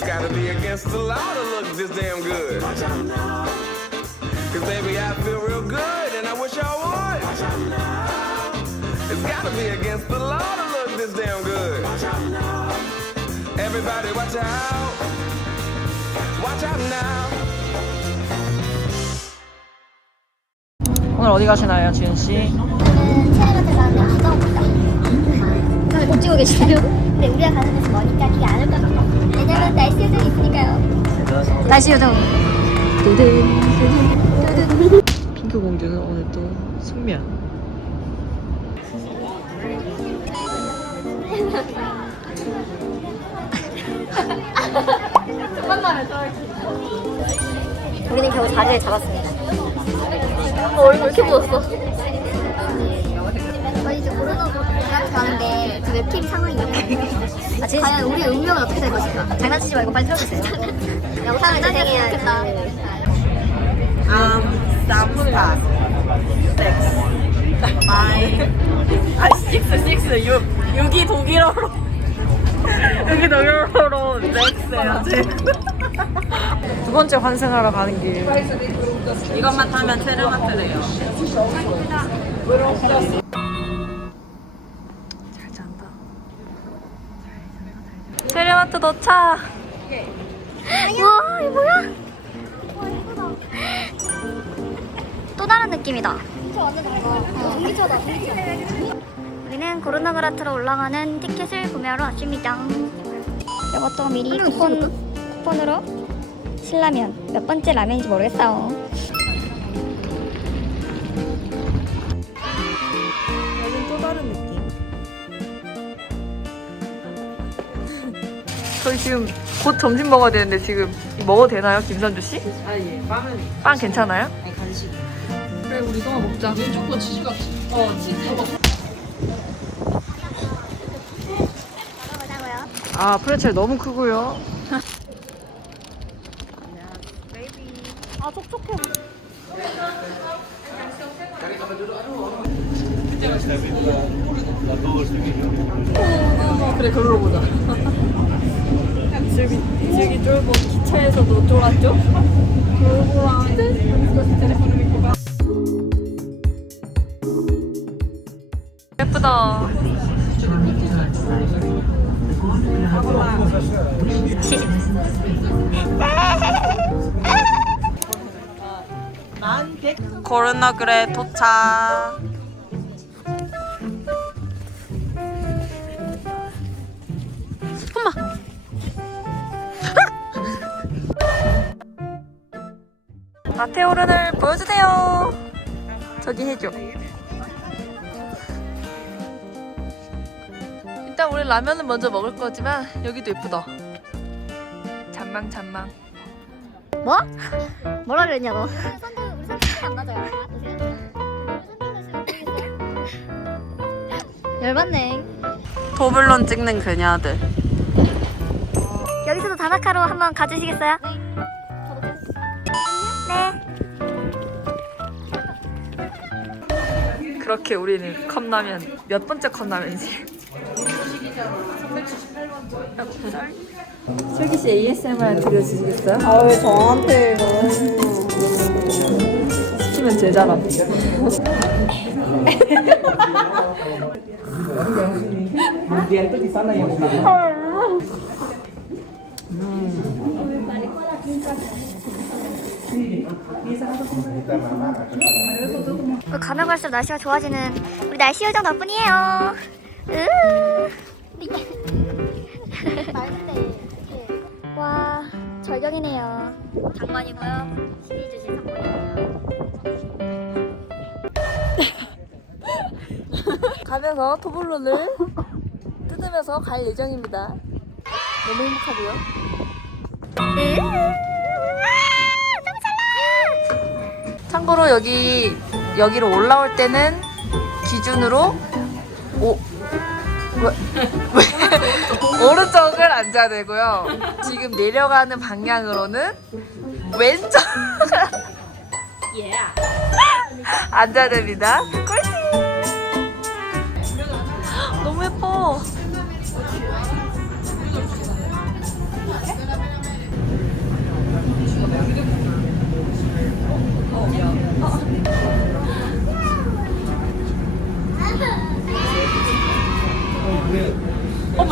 It's gotta be against the law to look this damn good. Cause baby, I feel real good and I wish I would. It's gotta be against the law to look this damn good. Everybody watch out. Watch out now. 오늘 어디 가시나요, 지은 씨? 저는 체력한테 가는데 구경입 다들 못 찍고 계시나요? 근데 우리가 가는 데서 머니까 그게 안 올까 봐. 왜냐면 날씨 요정이 있으니까요. 날씨 요정. 핑크 공주는 오늘 또 숙면. 우리는 겨우 자리를 잡았습니다. 어, 얼굴 왜 이렇게 부었어? 이제 로 대학 가는데 그 웹캠 상황이 아, 진짜? 과연 우리의 운명은 어떻게 될 것인가? 장난치지 말고 빨리 틀어주세요. 영상을 진행해야 돼. Um, some stuff. Six. Five. 아, six, six. 육. 육이 독일어로. 육이 독일어로 넥스예요, 두 번째 환승하러 가는 길. 이것만 타면 체르마트래요. 도착. 와, 이거 뭐야? 또 다른 느낌이다. 전기차다, 전기차. 우리는 고르나그라트로 올라가는 티켓을 구매하러 왔습니다. 이것도 미리 쿠폰, 쿠폰으로 신라면. 몇 번째 라면인지 모르겠어. 여 저희 지금 곧 점심 먹어야 되는데 지금 먹어도 되나요, 김선주 씨? 아, 예. 빵은. 빵 괜찮아요? 아니, 간식. 그래 우리 또 먹자. 무조건 치즈 같지. 어, 치즈. 아 프레첼 너무 크고요. 아, 촉촉해. 그래 그걸로 보자. 지기 지기 쫄보 기차에서도 쫄았죠? 예쁘다. 만 백. 고르나그레 도착. 마테오른을 보여주세요. 저기 해줘. 일단 우리 라면은 먼저 먹을 거지만 여기도 예쁘다. 잔망 잔망. 뭐? 뭐라 그랬냐, 너? 선두, 우리 선두 안 맞아요. 열받네. 도블론 찍는 그녀들. 여기서도 다나카로 한번 가주시겠어요? 네. 그렇게 우리는 컵라면 몇 번째 컵라면이지? 슬기 씨 ASMR 들려주시겠어요? 아, 왜 저한테 시키면 제자라. 그 가면 갈수록 날씨가 좋아지는 우리 날씨 요정 덕분이에요. 으. 와 절경이네요. 장관이고요. 12주시 상권이고요. 가면서 토블론을 뜯으면서 갈 예정입니다. 너무 행복하고요. 참고로 여기 여기로 올라올 때는 기준으로 오 왜, 왜, 오른쪽을 앉아야 되고요. 지금 내려가는 방향으로는 왼쪽. 앉아야 됩니다. 꿀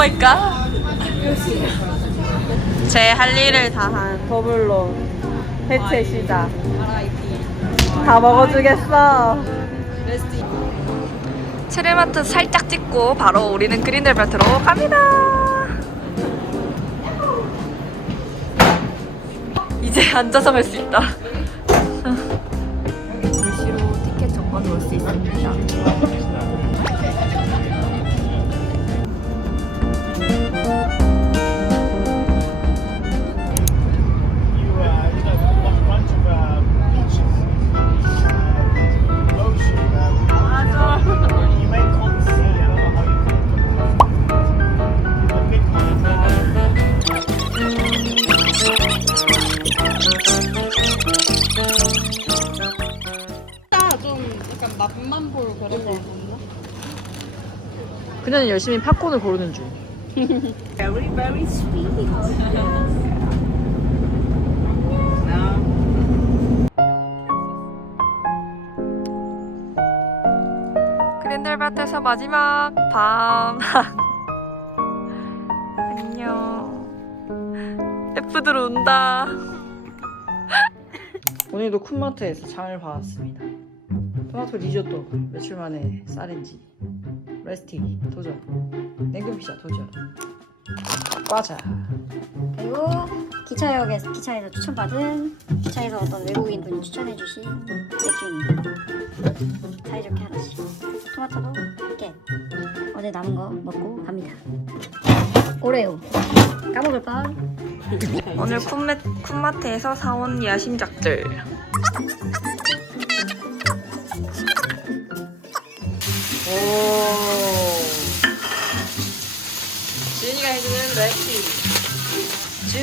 있을까? 제할 일을 다한 더블로 해체 시작. 다 먹어주겠어. 체르마트 살짝 찍고 바로 우리는 그린델벨트로 갑니다. 이제 앉아서 갈수 있다. 그녀는 열심히 팝콘을 고르는 중. 그린델벨트에서 마지막 밤. 안녕. F들 온다. 오늘도 쿤마트에서 장을 봐왔습니다. 토마토 리조또 며칠 만에 쌀인지 레스티 도전 냉동 피자 도전 과자 그리고 기차역에서 기차에서 추천받은 기차에서 어떤 외국인 분이 추천해주신 맥주입니다. 사이좋게 하나씩. 토마토도 깻. 어제 남은 거 먹고 갑니다. 오레오. 까먹을 뻔. 오늘 쿤메, 쿤마트에서 사온 야심작들.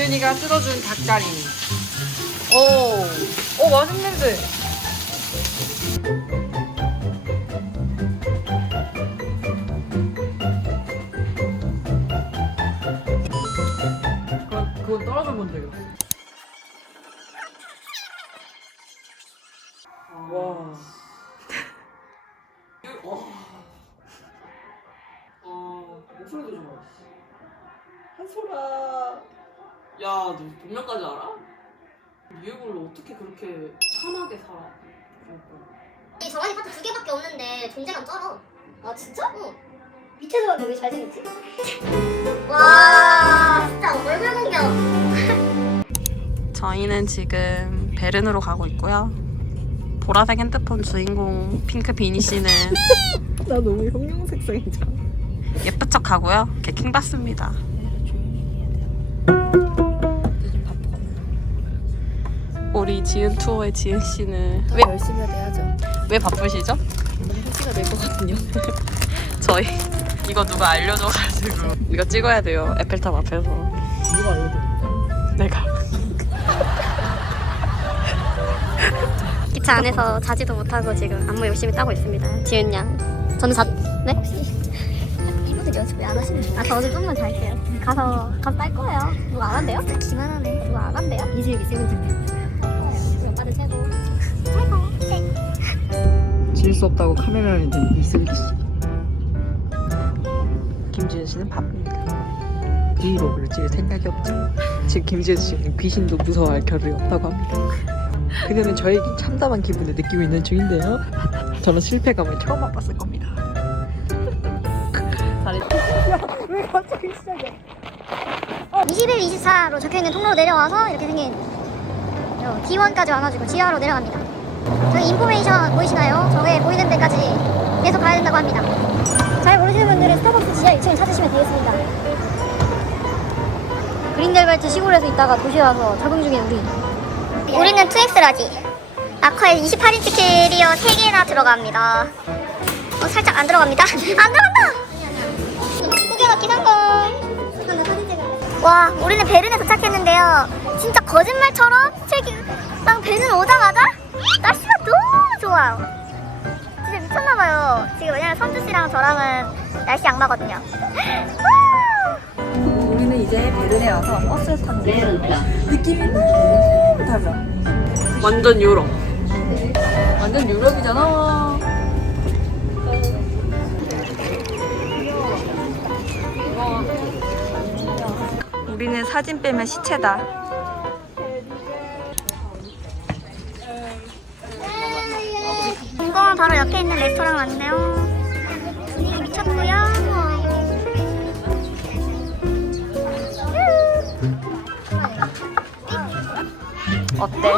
지윤이가 뜯어준 닭다리 오 오 맛있는 냄새 그건, 그건 떨어져 본 적이 없어 와 아, 목소리도 좋아. 한솔아. 야, 너 본명까지 알아? 뉴욕을 어떻게 그렇게 참하게 살아? 그러니까. 이 정한이 파트 두 개밖에 없는데 존재감 쩔어. 아 진짜? 응. 밑에서 봐도 왜 잘생겼지? 와 진짜 얼굴 공격. 저희는 지금 베른으로 가고 있고요. 보라색 핸드폰 주인공 핑크 비니 씨는 나 너무 형용색상이잖아. 예쁜 척 하고요. 개킹 받습니다. 우리 지은 투어의 지은 씨는 왜 열심히 해야죠. 왜 바쁘시죠? 시가 될 것 같군요. 저희 이거 누가 알려줘가지고 이거 찍어야 돼요. 에펠탑 앞에서. 누가 알려줘? 내가. 기차 안에서 자지도 못하고 지금 안무 열심히 따고 있습니다. 지은 양. 저는 자, 네? 이분들 연습 왜 안 하시는 거예요? 아, 저 어제 좀만 잘게요. 가서, 가서 딸 거예요. 누가 안 한대요? 진짜 기만 하네. 누가 안 한대요? 이슬기 세븐틴. 질수 없다고 카메라를 든 이슬기 씨. 김지은 씨는 바쁩니다. 브이로그를 찍을 생각이 없죠. 지금 김지은 씨는 귀신도 무서워할 겨를이 없다고 합니다. 그녀는 저에게 참담한 기분을 느끼고 있는 중인데요. 저는 실패감을 처음 맛봤을 겁니다. 잘했다. 21, 24로 적혀있는 통로로 내려와서 이렇게 생긴 요 D1까지 와가지고 지하로 내려갑니다. 저기 인포메이션 보이시나요? 저게 보이는 데까지 계속 가야 된다고 합니다. 잘 모르시는 분들은 스타벅스 지하 2층을 찾으시면 되겠습니다. 그린델벨트 시골에서 있다가 도시에 와서 적응 중인 우리. 우리는 2X라지. 아쿠아에 28인치 캐리어 3개나 들어갑니다. 어, 살짝 안 들어갑니다. 안 들어간다! 구경아 기상걸. 와, 우리는 베른에 도착했는데요. 진짜 거짓말처럼 책이랑 베른 오자마자 날씨가 너무 좋아요. 진짜 미쳤나봐요. 지금 왜냐면 선주 씨랑 저랑은 날씨 악마거든요. 우리는 이제 베른에 와서 버스에 탔는데 느낌이 너무 달라. 완전 유럽. 완전 유럽이잖아. 우리는 사진 빼면 시체다. 바로 옆에 있는 레스토랑 왔는데요. 분위기 미쳤고요. 어때?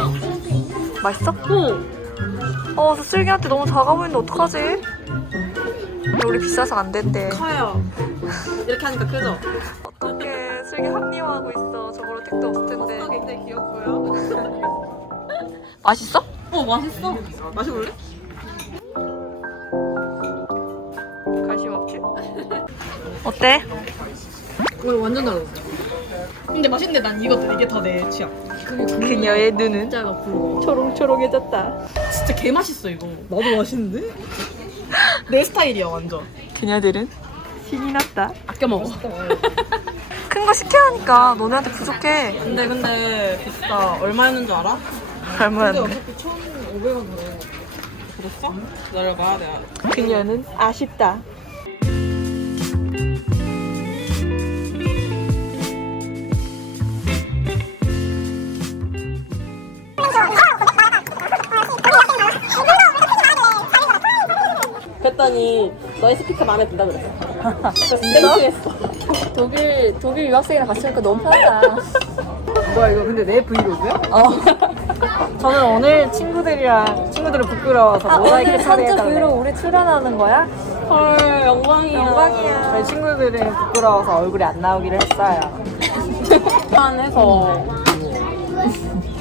맛있어? 응. 어, 저 슬기한테 너무 작아 보이는데 어떡하지? 우리 비싸서 안 된대. 커요. 이렇게 하니까 크죠? 어떡해. 슬기 합리화하고 있어. 저거로 택도 없을 텐데. 굉장히 귀엽고요. 맛있어? 어 맛있어. 마셔볼래? 어때? 오늘 완전 달랐어. 근데 맛있는데 난 이것도 이게 다 내 취향. 그녀의 눈은 진짜가 부러워. 초롱초롱해졌다. 진짜 개 맛있어 이거. 나도 맛있는데? 내 스타일이야 완전. 그녀들은 신이 났다. 아껴 먹어. 큰 거 시켜야 하니까 너네한테 부족해. 근데 근데 비싸. 얼마였는 줄 알아? 얼마였는데? 어차피 1,500원 더. 들었어? 기다려봐 내가. 그녀는 아쉽다. 그랬더니 너의 스피커 마음에 든다 그랬어. 땡큐했어. 독일 독일 유학생이랑 같이 오니까 너무 편하다. 뭐야 이거 근데 내 브이로그야? 어. 저는 오늘 친구들이랑 친구들은 부끄러워서 아, 모자이크 오늘 선주 처리해달래. 브이로그 우리 출연하는 거야? 헐 영광이야. 영광이야. 저희 친구들은 부끄러워서 얼굴이 안 나오기로 했어요. 해서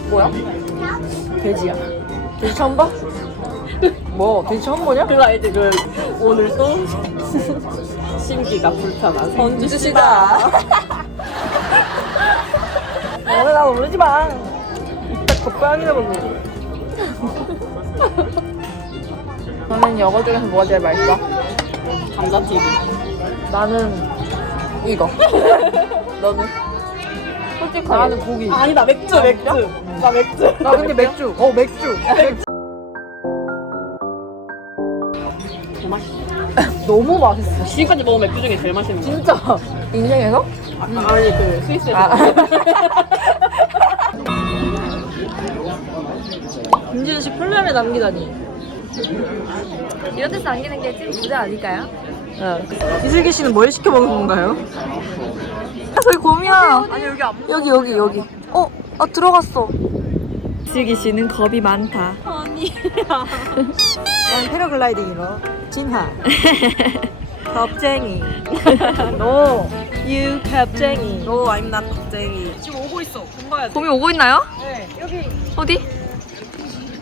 뭐야? 돼지야. 돼지 처음 봐? 뭐 돼지 처음 보냐? 그거 알지 그 오늘 또 심기가 불편한 선주 씨다. 오늘 나 모르지 마. 이따 겉방이나 먹는. 너는 이거 중에서 뭐가 제일 맛있어? 감자튀김. 나는 이거. 너는? 솔직하게. 나는 고기. 아니다 맥주 맥주. 나 맥주. 나 근데 맥주. 어 맥주. 맥주. 너무 맛있어. 지금까지 먹은 맥주 중에 제일 맛있는 거. 진짜. 인생에서? 아, 아니 그 스위스에서. 아. 김지은 씨 플랜을 남기다니. 이런 데서 남기는 게 찐 부자 아닐까요? 이슬기 씨는 뭘 시켜 먹은 건가요? 아, 저기 곰이야. 아니 여기 안 여기 여기 여기. 어, 아 들어갔어. 슬기 씨는 겁이 많다. 난 패러글라이딩으로 진하. 겁쟁이. 너. You 겁쟁이. No, I'm not 겁쟁이. 지금 오고 있어. 본 거야. 곰이 오고 있나요? 네 여기 어디?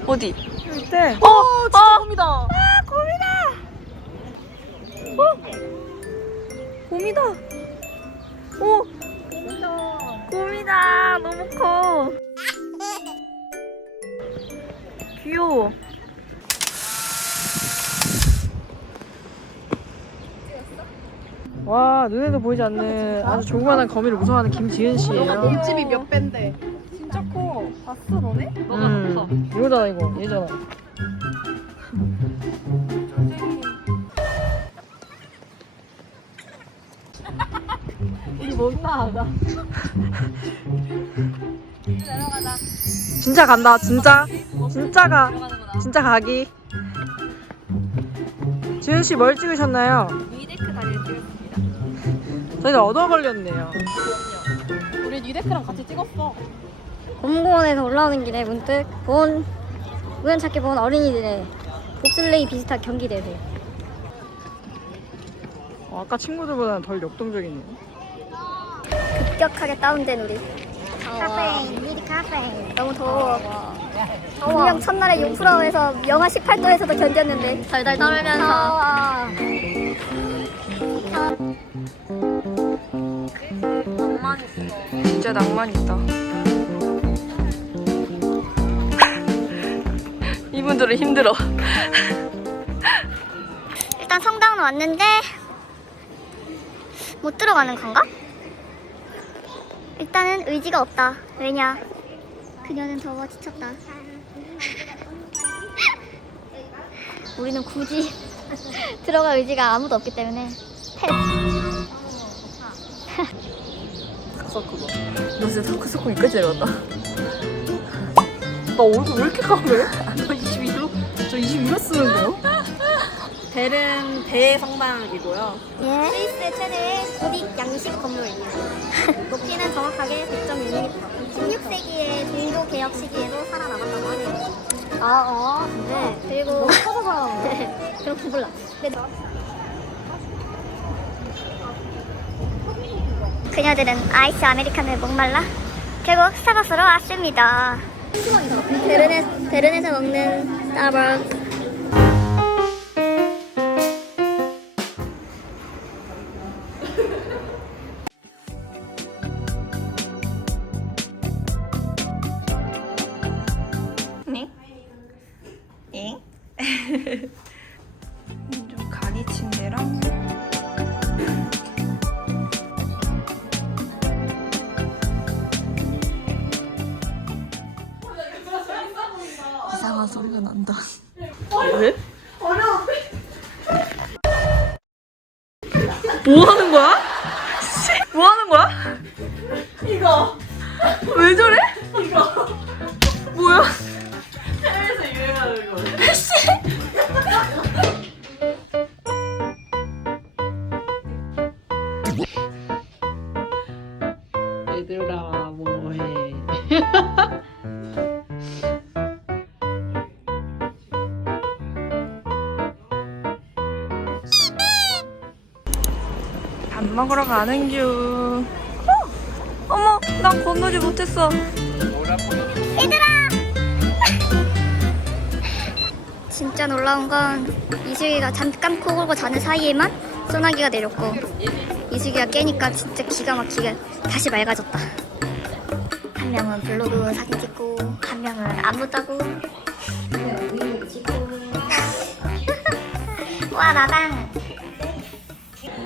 어디? 이때. 어, 진짜 곰이다. 아, 곰이다. 어? 곰이다. 오. 곰이다. 너무 커. 귀여워. 와 눈에도 보이지 않는 아주 조그만한 거미를 무서워하는 김지은 씨예요. 몸집이 몇 밴데? 진짜 커. 봤어 너네? 음, 이거잖아 이거 얘잖아. 진짜 간다 진짜 진짜 가 진짜 가기. 지은 씨뭘 찍으셨나요? 위데크 다리를 찍었습니다. 저희는 얻어 걸렸네요. 우리 니데크랑 같이 찍었어. 공공원에서 올라오는 길에 문득 본 우연찮게 본 어린이들의 봅슬레이 비슷한 경기 대회. 어, 아까 친구들보다는 덜 역동적이네요. 급격하게 다운된 우리. 카페인, 너무 더워. 분명 첫날에 용프라우에서 영하 18도에서도 견뎠는데 덜덜 떨면서. 진짜 낭만 있다. 이분들은 힘들어. 일단 성당은 왔는데 못 들어가는 건가? 일단은 의지가 없다. 왜냐? 그녀는 더워 지쳤다. 우리는 굳이 들어갈 의지가 아무도 없기 때문에 패스. 다크서클. 너 진짜 다크서클 이까지 내려왔다. 나 얼굴 왜 이렇게 까매? 벨은 배 성당이고요. 예. 스위스의 최대의 고딕 양식 건물입니다. 높이는 정확하게 100.6m. 16세기의 종교 개혁 시기에도 살아남았다고 하네요. 아, 어. 네. 그리고 커서 살아남네. 그럼 몰라. 근데 그녀들은 아이스 아메리카노에 목말라 결국 스타벅스로 왔습니다. 베른에, 베른에서 먹는 스타벅스. 먹으러 가는 중. 어? 어머, 난 건너지 못했어. 진짜 놀라운 건 이슬기가 잠깐 코 골고 자는 사이에만 소나기가 내렸고 이슬기가 깨니까 진짜 기가 막히게 다시 맑아졌다. 한 명은 블로그 사진 찍고 한 명은 안무 따고 와 나당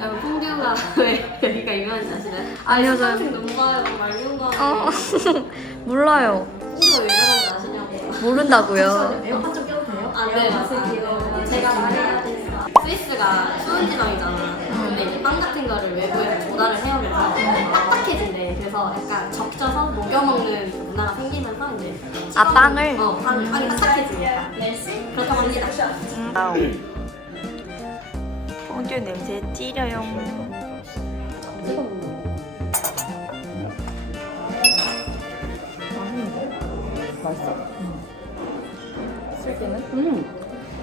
풍규가 왜 여기가 유명한지 아시나요? 알려줘요. 농가요, 말lun가. 어, 몰라요. 풍규가 왜 유명한지 아시냐고. 모른다고요. 에어컨 좀 껴도 돼요? 아, 네, 맞습니다. 제가 말해야 되니까. 스위스가 추운 지방이잖아. 근데 이제 빵 같은 거를 외부에서 조달을 해오면서 딱딱해진대. 그래서 약간 적셔서 녹여먹는 문화가 생기면서 이제. 아, 빵을? 어, 빵, 빵이 딱딱해지니까. 그렇다고 합니다. 뽕듀 냄새 찌려요.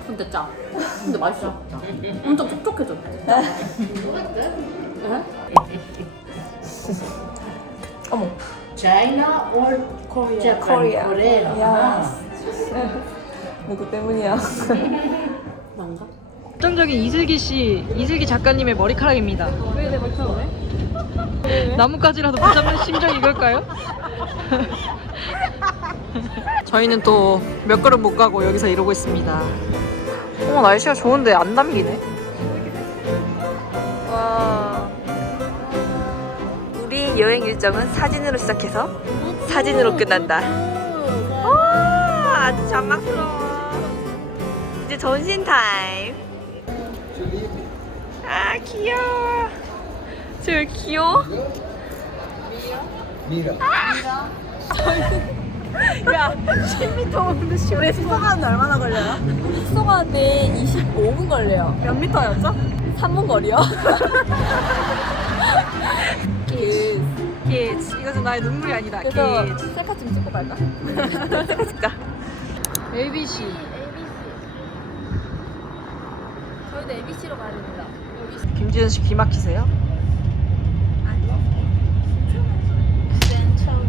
근데 짜. 근데 맛있어. 엄청 촉촉해져. China or Korea? Korea. Korea. 야. 누구 때문이야? 걱정적인 이슬기 씨, 이슬기 작가님의 머리카락입니다. 왜 내 머리카락 왜? 나뭇가지라도 붙잡는 심정이 이걸까요? 저희는 또 몇 걸음 못 가고 여기서 이러고 있습니다. 어머 날씨가 좋은데 안 담기네. 와. 우리 여행 일정은 사진으로 시작해서 사진으로 끝난다. 와 아주 장막스러워. 이제 전신 타임. 아 귀여워. 저 귀여워. 야, 10m 오는데 시원해. 숙소 가는데 얼마나 걸려요? 숙소 가는데 25분 걸려요. 몇 미터였죠? 3분 거리요. 키즈. 키즈. 이것은 나의 눈물이 아니다. 키즈. 셀카 좀 찍고 갈까? 셀카 찍자. ABC. 저희도 ABC로 가야 됩니다. 김지은 씨귀 막히세요?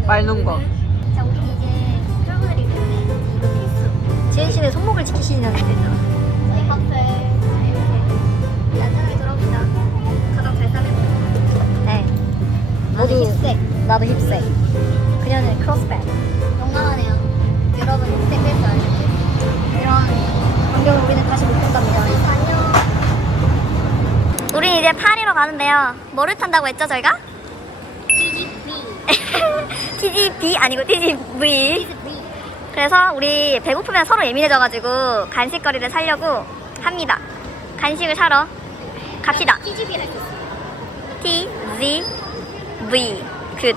말눈 거. 자 우리 이제 출근을 필수 지은 씨는 손목을 지키시는 데잖아 저희 카페 이렇게 돌아옵니다. 가장 잘 싸매고 네. 나도 힙색. 나도 힙색. 그녀는 크로스백. 용감하네요. 여러분 가는데요 뭐를 탄다고 했죠 저희가? TGV 아니고 TGV. 그래서 우리 배고프면 서로 예민해져가지고 간식거리를 사려고 합니다. 간식을 사러 갑시다. TGV 할수 있어요. TGV. 그